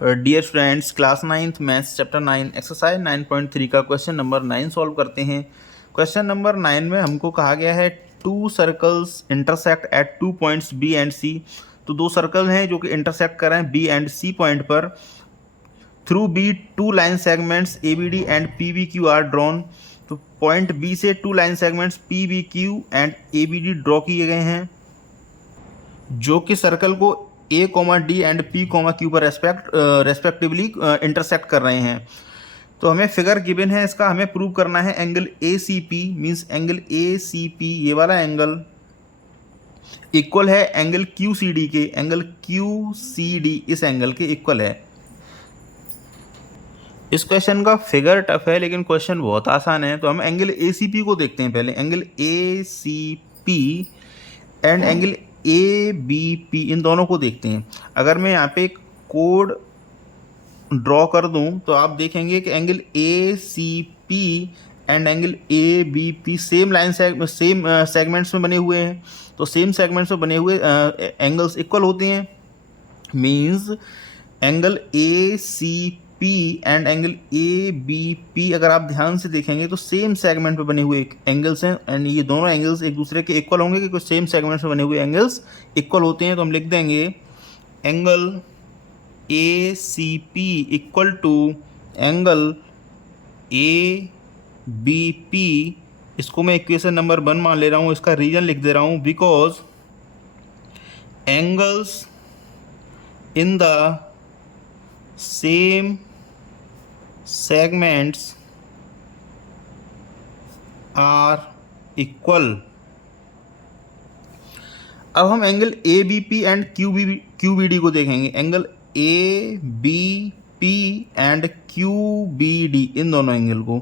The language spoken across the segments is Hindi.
Dear students, class 9th maths chapter 9 exercise 9.3 का क्वेश्चन नंबर 9 सॉल्व करते हैं। क्वेश्चन नंबर 9 में हमको कहा गया है two circles intersect at 2 points B and C. तो दो सर्कल हैं जो कि इंटरसेक्ट कर रहे हैं बी एंड सी पॉइंट पर। Through B two line segments A B D and P B Q are drawn. तो पॉइंट बी से two line segments P B Q and A B D draw किए गए हैं जो कि सर्कल को A comma D and P comma Q पर रेस्पेक्टिवली इंटरसेक्ट कर रहे हैं। तो हमें फिगर गिवन है, इसका हमें प्रूव करना है angle A C P means angle A C P ये वाला एंगल इक्वल है एंगल क्यू सी डी के। एंगल क्यू सी डी इस एंगल के इक्वल है। इस क्वेश्चन का फिगर टफ है लेकिन क्वेश्चन बहुत आसान है। तो हम एंगल ए सी पी को देखते हैं पहले। Angle A C P and angle A B P इन दोनों को देखते हैं। अगर मैं यहाँ पे एक कोड ड्रॉ कर दूं तो आप देखेंगे कि angle A C P and angle A B P same segments में बने हुए हैं। तो सेम सेगमेंट्स में बने हुए एंगल्स इक्वल होते हैं। Means angle A C P and angle A B P अगर आप ध्यान से देखेंगे तो सेम सेगमेंट पे बने हुए एंगल्स हैं एंड ये दोनों एंगल्स एक दूसरे के इक्वल होंगे क्योंकि सेम सेगमेंट्स में बने हुए एंगल्स इक्वल होते हैं। तो हम लिख देंगे angle A C P equal to angle A B P. इसको मैं इक्वेशन नंबर 1 मान ले रहा हूँ, इसका रीजन लिख दे रहा हूँ because angles in the same segments are equal। अब हम angle A B P and Q B D को देखेंगे। Angle A B P and Q B D इन दोनों एंगल को।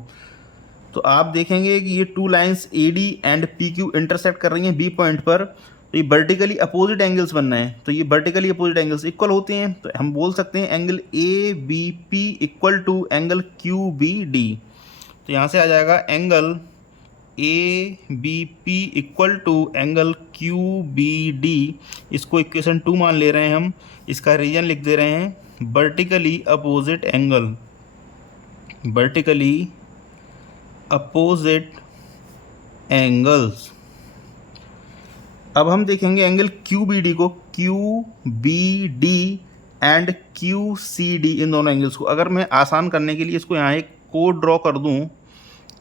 तो आप देखेंगे कि ये two lines A D and P Q intersect कर रही हैं बी पॉइंट पर। तो ये वर्टिकली अपोजिट एंगल्स बन रहे हैं। तो ये वर्टिकली अपोजिट एंगल्स इक्वल होते हैं। तो हम बोल सकते हैं angle A B P equal to angle Q B D. तो यहाँ से आ जाएगा angle A B P equal to angle Q B D. इसको इक्वेशन 2 मान ले रहे हैं हम। इसका रीजन लिख दे रहे हैं vertically opposite angle. Vertically opposite angles. अब हम देखेंगे एंगल क्यू बी डी को। Q B D and Q C D इन दोनों एंगल्स को अगर मैं आसान करने के लिए इसको यहाँ एक कोड ड्रॉ कर दूँ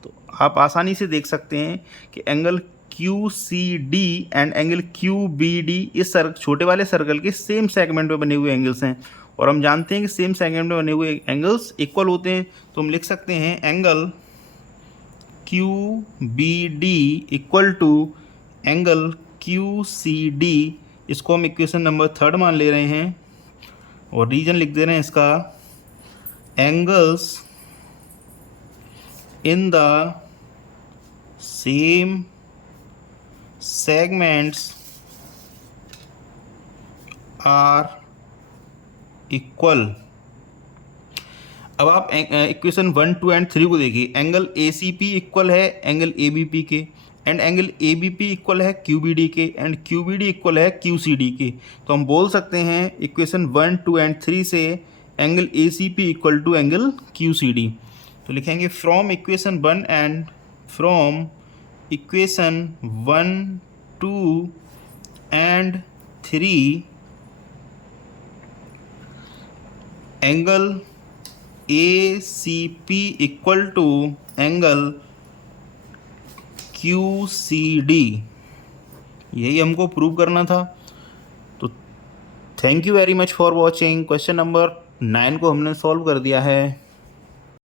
तो आप आसानी से देख सकते हैं कि angle Q C D and angle Q B D इस छोटे वाले सर्कल के सेम सेगमेंट में बने हुए एंगल्स हैं। और हम जानते हैं कि सेम सेगमेंट में बने हुए एंगल्स इक्वल होते हैं। तो हम लिख सकते हैं angle Q B D equal to angle Q C D. इसको हम इक्वेशन नंबर 3 मान ले रहे हैं और रीजन लिख दे रहे हैं इसका angles in the same segments are equal. अब आप इक्वेशन 1, 2 एंड 3 को देखिए। Angle A C P equal है एंगल ए बी पी के and angle A B P equal है क्यू बी डी के and Q B D equal है क्यू सी डी के। तो हम बोल सकते हैं इक्वेशन 1, 2 एंड 3 से angle A C P equal to angle Q C D. तो लिखेंगे from equation 1 and from equation 1, 2 and 3 angle A C P equal to angle Q C D. यही हमको प्रूव करना था। तो thank you very much for watching. Question number 9 को हमने सॉल्व कर दिया है।